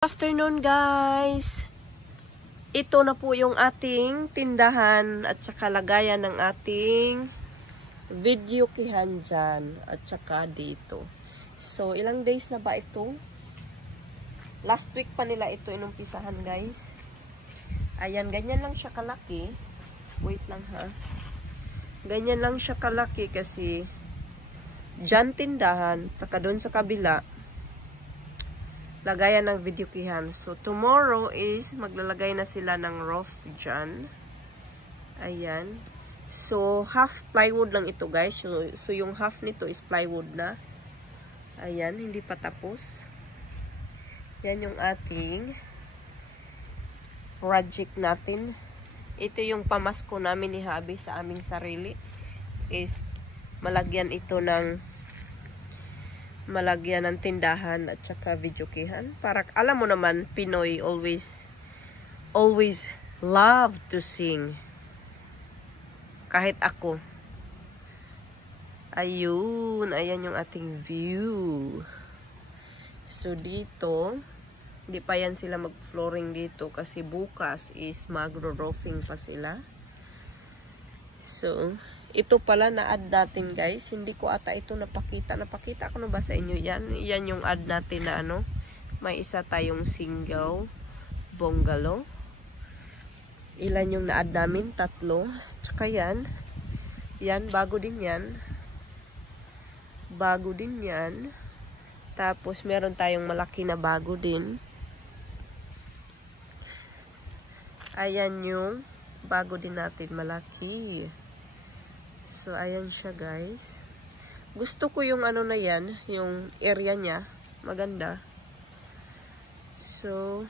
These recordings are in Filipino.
Afternoon guys, ito na po yung ating tindahan at saka lagayan ng ating video kihan dyan at saka dito. So ilang days na ba ito? Last week pa nila ito inumpisahan guys. Ayan, ganyan lang siya kalaki. Wait lang ha. Ganyan lang siya kalaki kasi dyan tindahan, saka doon sa kabila lagayan ng video kihan. So, tomorrow is maglalagay na sila ng roof dyan. Ayan. So, half plywood lang ito guys. So yung half nito is plywood na. Ayan, hindi pa tapos. Yan yung ating project natin. Ito yung pamasko namin ni Habi sa aming sarili. Is malagyan ito ng tindahan at saka video kihan. Para alam mo naman, Pinoy always love to sing. Kahit ako. Ayun, ayan yung ating view. So dito, hindi pa yan sila mag-flooring dito kasi bukas is magro-roofing pa sila. So ito pala na ad natin guys. Hindi ko ata ito napakita. Napakita ko na ba sa inyo yan? Yan yung ad natin na ano. May isa tayong single bungalow. Ilan yung na-ad namin? 3. Tsaka yan. Yan, bago din yan. Bago din yan. Tapos meron tayong malaki na bago din. Ayan yung bago din natin malaki. So, ayan siya guys. Gusto ko yung ano na yan, yung area niya. Maganda. So,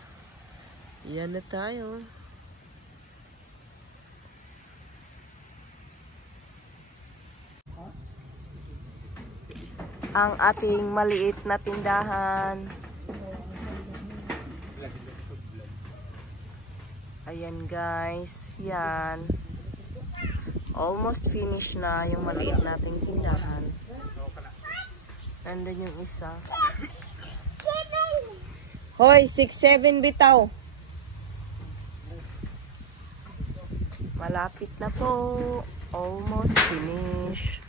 yan na tayo. Ang ating maliit na tindahan. Ayan guys, yan. Almost finish na yung maliit nating tindahan. Nandun yung isa. Hoy, 6-7 bitaw. Malapit na po. Almost finish.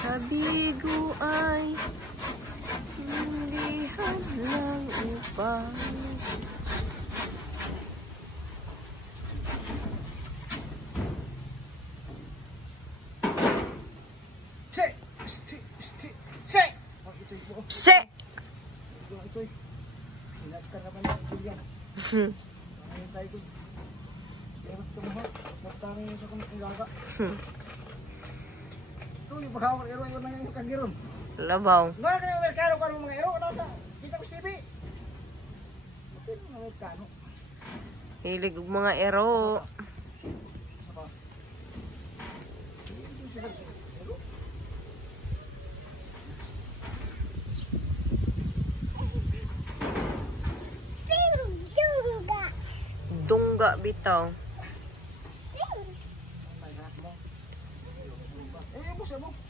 Sabigo ay hindi hadlang upang labaw. Ngano ka ng merkado ka ng mga ero nasa kita ko TV. Ito mga merkado. Hilig og mga ero. Dungga bitaw. Boss mo.